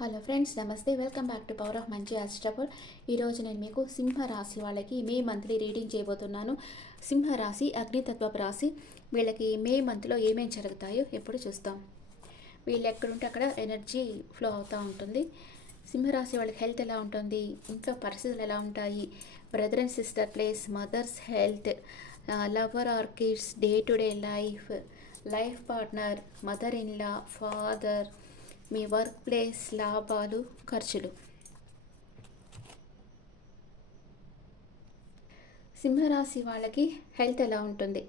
Hello friends, నమస్తే. Welcome back to power of మంచి అస్ట్రబుల్. ఈరోజు నేను మీకు సింహరాశి వాళ్ళకి మే మంత్లీ రీడింగ్ చేయబోతున్నాను. సింహరాశి అగ్నితత్వపు రాశి. వీళ్ళకి మే మంత్లో ఏమేమి జరుగుతాయో ఎప్పుడు చూస్తాం. వీళ్ళు ఎక్కడుంటే అక్కడ ఎనర్జీ ఫ్లో అవుతూ ఉంటుంది. సింహరాశి వాళ్ళకి హెల్త్ ఎలా ఉంటుంది, ఇంట్లో పరిస్థితులు ఎలా ఉంటాయి, brother and sister place, mother's health, lover or kids, day to day life, life partner, mother in law, father, మీ వర్క్ ప్లేస్, లాభాలు, ఖర్చులు. సింహరాశి వాళ్ళకి హెల్త్ ఎలా ఉంటుంది?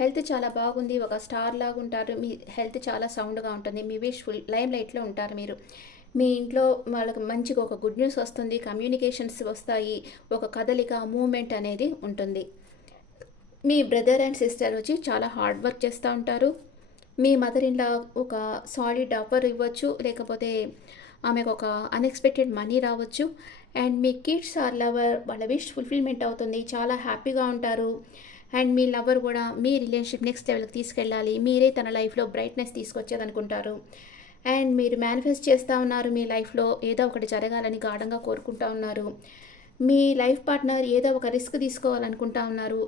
హెల్త్ చాలా బాగుంది, ఒక స్టార్ లాగా ఉంటారు. మీ హెల్త్ చాలా సౌండ్గా ఉంటుంది. మీ విష్ ఫుల్ లైమ్ లైట్లో ఉంటారు మీరు. మీ ఇంట్లో వాళ్ళకి మంచిగా ఒక గుడ్ న్యూస్ వస్తుంది, కమ్యూనికేషన్స్ వస్తాయి, ఒక కదలిక, మూమెంట్ అనేది ఉంటుంది. మీ బ్రదర్ అండ్ సిస్టర్ వచ్చి చాలా హార్డ్ వర్క్ చేస్తూ ఉంటారు. మీ మదర్ ఇన్లా ఒక సాలిడ్ ఆఫర్ ఇవ్వచ్చు, లేకపోతే ఆమెకు ఒక అన్ఎక్స్పెక్టెడ్ మనీ రావచ్చు. అండ్ మీ కిడ్స్ ఆర్ లవర్, వాళ్ళ విష్ ఫుల్ఫిల్మెంట్ అవుతుంది, చాలా హ్యాపీగా ఉంటారు. అండ్ మీ లవర్ కూడా మీ రిలేషన్షిప్ నెక్స్ట్ లెవెల్కి తీసుకెళ్ళాలి, మీరే తన లైఫ్లో బ్రైట్నెస్ తీసుకొచ్చేది అనుకుంటారు. అండ్ మీరు మేనిఫెస్ట్ చేస్తూ ఉన్నారు, మీ లైఫ్లో ఏదో ఒకటి జరగాలని గాఢంగా కోరుకుంటూ ఉన్నారు. మీ లైఫ్ పార్ట్నర్ ఏదో ఒక రిస్క్ తీసుకోవాలనుకుంటా ఉన్నారు,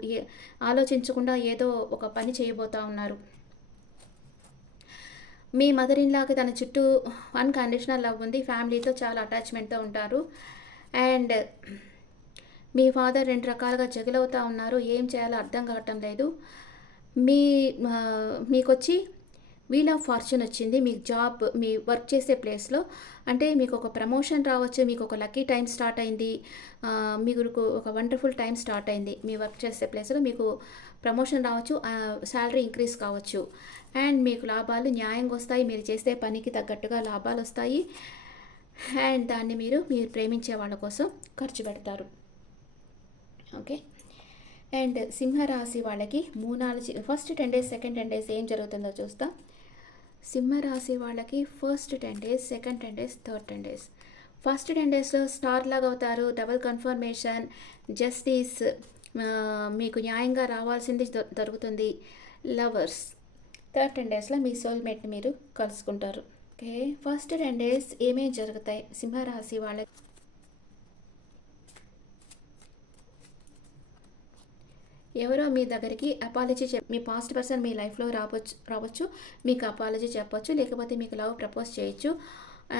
ఆలోచించకుండా ఏదో ఒక పని చేయబోతూ ఉన్నారు. మీ మదర్ ఇన్లాకి తన చుట్టూ అన్కండిషనల్ లవ్ ఉంది, ఫ్యామిలీతో చాలా అటాచ్మెంట్తో ఉంటారు. అండ్ మీ ఫాదర్ రెండు రకాలుగా జగిలవుతూ ఉన్నారు, ఏం చేయాలో అర్థం కావటం లేదు. మీ మీకొచ్చి వీల్ ఆఫ్ ఫార్చ్యూన్ వచ్చింది, మీకు జాబ్, మీ వర్క్ చేసే ప్లేస్లో. అంటే మీకు ఒక ప్రమోషన్ రావచ్చు, మీకు ఒక లక్కీ టైం స్టార్ట్ అయింది, మీకు ఒక వండర్ఫుల్ టైం స్టార్ట్ అయింది. మీ వర్క్ చేసే ప్లేస్లో మీకు ప్రమోషన్ రావచ్చు, శాలరీ ఇంక్రీజ్ కావచ్చు. అండ్ మీకు లాభాలు న్యాయంగా వస్తాయి, మీరు చేసే పనికి తగ్గట్టుగా లాభాలు వస్తాయి. అండ్ దాన్ని మీరు ప్రేమించే వాళ్ళ కోసం ఖర్చు పెడతారు. ఓకే. అండ్ సింహరాశి వాళ్ళకి ఫస్ట్ 10 days, సెకండ్ 10 days ఏం జరుగుతుందో చూస్తాం. సింహరాశి వాళ్ళకి first 10 days, second 10 days, third 10 days. First 10 daysలో స్టార్ లాగా అవుతారు, డబుల్ కన్ఫర్మేషన్, జస్టిస్, మీకు న్యాయంగా రావాల్సింది దొరుకుతుంది, లవర్స్. థర్డ్ 10 daysలో మీ సోల్మేట్ని మీరు కలుసుకుంటారు. ఓకే. ఫస్ట్ 10 days ఏమేమి జరుగుతాయి సింహరాశి వాళ్ళకి? ఎవరో మీ దగ్గరికి అపాలజీ మీ పాస్ట్ పర్సన్ మీ లైఫ్లో రావచ్చు, మీకు అపాలజీ చెప్పొచ్చు, లేకపోతే మీకు లవ్ ప్రపోజ్ చేయొచ్చు.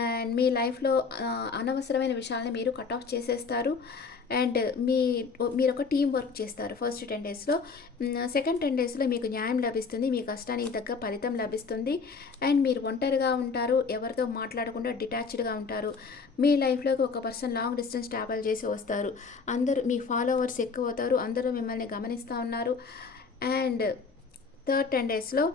అండ్ మీ లైఫ్లో అనవసరమైన విషయాలని మీరు కట్ ఆఫ్ చేసేస్తారు. అండ్ మీరు ఒక టీం వర్క్ చేస్తారు ఫస్ట్ 10 daysలో. సెకండ్ 10 daysలో మీకు న్యాయం లభిస్తుంది, మీ కష్టానికి తగ్గ ఫలితం లభిస్తుంది. అండ్ మీరు ఒంటరిగా ఉంటారు, ఎవరితో మాట్లాడకుండా డిటాచ్డ్గా ఉంటారు. మీ లైఫ్లోకి ఒక పర్సన్ లాంగ్ డిస్టెన్స్ ట్రావెల్ చేసి వస్తారు, అందరూ మీ ఫాలోవర్స్ ఎక్కువ అవుతారు, అందరూ మిమ్మల్ని గమనిస్తూ ఉన్నారు. అండ్ థర్డ్ 10 daysలో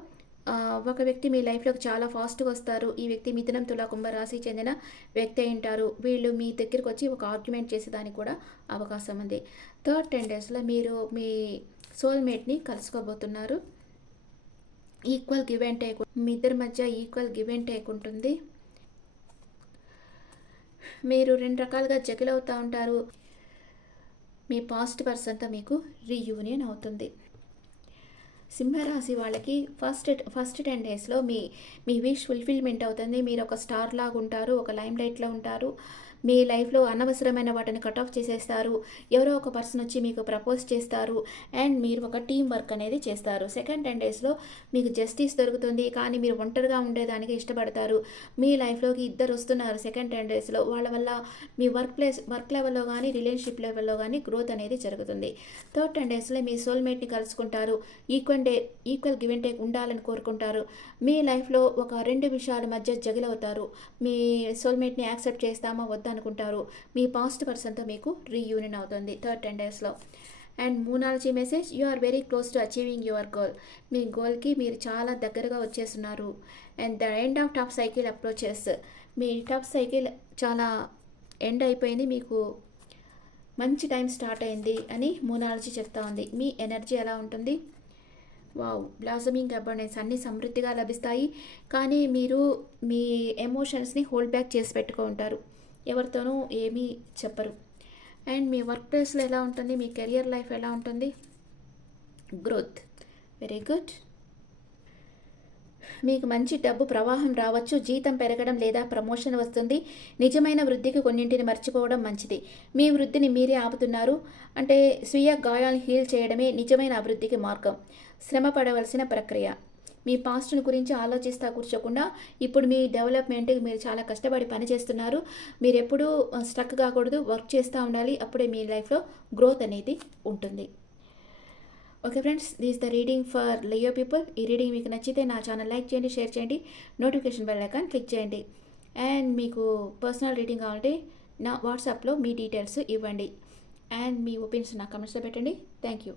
ఒక వ్యక్తి మీ లైఫ్లోకి చాలా ఫాస్ట్గా వస్తారు. ఈ వ్యక్తి మిథునం, తుల, కుంభరాశికి చెందిన వ్యక్తి అయి ఉంటారు. వీళ్ళు మీ దగ్గరికి వచ్చి ఒక ఆర్గ్యుమెంట్ చేసేదానికి కూడా అవకాశం ఉంది. థర్డ్ 10 daysలో మీరు మీ సోల్మేట్ని కలుసుకోబోతున్నారు. ఈక్వల్ గివ్ అండ్ టేక్, మీ ఇద్దరి మధ్య ఈక్వల్ గివ్ అండ్ టేక్ ఉంటుంది. మీరు రెండు రకాలుగా జగిల్ అవుతూ ఉంటారు. మీ పాస్ట్ పర్సన్తో మీకు రీయూనియన్ అవుతుంది. సింహరాశి వాళ్ళకి ఫస్ట్ 10 daysలో మీ విష్ ఫుల్ఫిల్మెంట్ అవుతుంది. మీరు ఒక స్టార్ లాగా ఉంటారు, ఒక లైమ్ లైట్లో ఉంటారు. మీ లైఫ్లో అనవసరమైన వాటిని కట్ ఆఫ్ చేసేస్తారు. ఎవరో ఒక పర్సన్ వచ్చి మీకు ప్రపోజ్ చేస్తారు. అండ్ మీరు ఒక టీం వర్క్ అనేది చేస్తారు. సెకండ్ 10 daysలో మీకు జస్టిస్ దొరుకుతుంది, కానీ మీరు ఒంటరిగా ఉండేదానికి ఇష్టపడతారు. మీ లైఫ్లోకి ఇద్దరు వస్తున్నారు సెకండ్ 10 daysలో. వాళ్ళ వల్ల మీ వర్క్ లెవెల్లో కానీ రిలేషన్షిప్ లెవెల్లో కానీ గ్రోత్ అనేది జరుగుతుంది. థర్డ్ 10 daysలో మీ సోల్మేట్ని కలుసుకుంటారు, ఈక్వల్ గివ్ అండ్ టేక్ ఉండాలని కోరుకుంటారు. మీ లైఫ్లో ఒక రెండు విషయాల మధ్య జగిలవుతారు. మీ సోల్మేట్ని యాక్సెప్ట్ చేస్తామా వద్దా అనుకుంటారు. మీ పాస్ట్ పర్సన్తో మీకు రీయూనియన్ అవుతుంది థర్డ్ 10 daysలో. And moonology message, you are very close to achieving your goal. మీ గోల్కి మీరు చాలా దగ్గరగా వచ్చేస్తున్నారు. And the end of tough cycle approaches, మీ టఫ్ సైకిల్ చాలా ఎండ్ అయిపోయింది, మీకు మంచి టైం స్టార్ట్ అయింది అని మూనాలజీ చెప్తా ఉంది. మీ ఎనర్జీ ఎలా ఉంటుంది? వావ్, బ్లాసమింగ్ అబండెన్స్, అన్నీ సమృద్ధిగా లభిస్తాయి. కానీ మీరు మీ ఎమోషన్స్ని హోల్డ్ బ్యాక్ చేసి పెట్టుకుంటారు, ఎవరితోనూ ఏమీ చెప్పరు. అండ్ మీ వర్క్ ప్లేస్లో ఎలా ఉంటుంది, మీ కెరియర్ లైఫ్ ఎలా ఉంటుంది? Growth, very good. మీకు మంచి డబ్బు ప్రవాహం రావచ్చు, జీతం పెరగడం లేదా ప్రమోషన్ వస్తుంది. నిజమైన వృద్ధికి కొన్నింటిని మర్చిపోవడం మంచిది. మీ వృద్ధిని మీరే ఆపుతున్నారు. అంటే స్వీయ గాయాలను హీల్ చేయడమే నిజమైన అభివృద్ధికి మార్గం. శ్రమ పడవలసిన ప్రక్రియ. మీ పాస్ట్‌ని గురించి ఆలోచిస్తా కూర్చోకుండా ఇప్పుడు మీ డెవలప్‌మెంట్‌కి మీరు చాలా కష్టపడి పని చేస్తున్నారు. మీరెప్పుడూ స్ట్రక్ కాకూడదు. వర్క్ చేస్తూ ఉండాలి. అప్పుడే మీ లైఫ్‌లో గ్రోత్ అనేది ఉంటుంది. Okay friends, this the reading for Leo people. ఈ రీడింగ్ మీకు నచ్చితే నా ఛానల్ లైక్ చేయండి, షేర్ చేయండి, నోటిఫికేషన్ బెల్ ఐకాన్ క్లిక్ చేయండి. అండ్ మీకు పర్సనల్ రీడింగ్ కావాలంటే నా వాట్సాప్లో మీ డీటెయిల్స్ ఇవ్వండి. అండ్ మీ ఒపీనియన్స్ నా కమెంట్స్లో పెట్టండి. Thank you.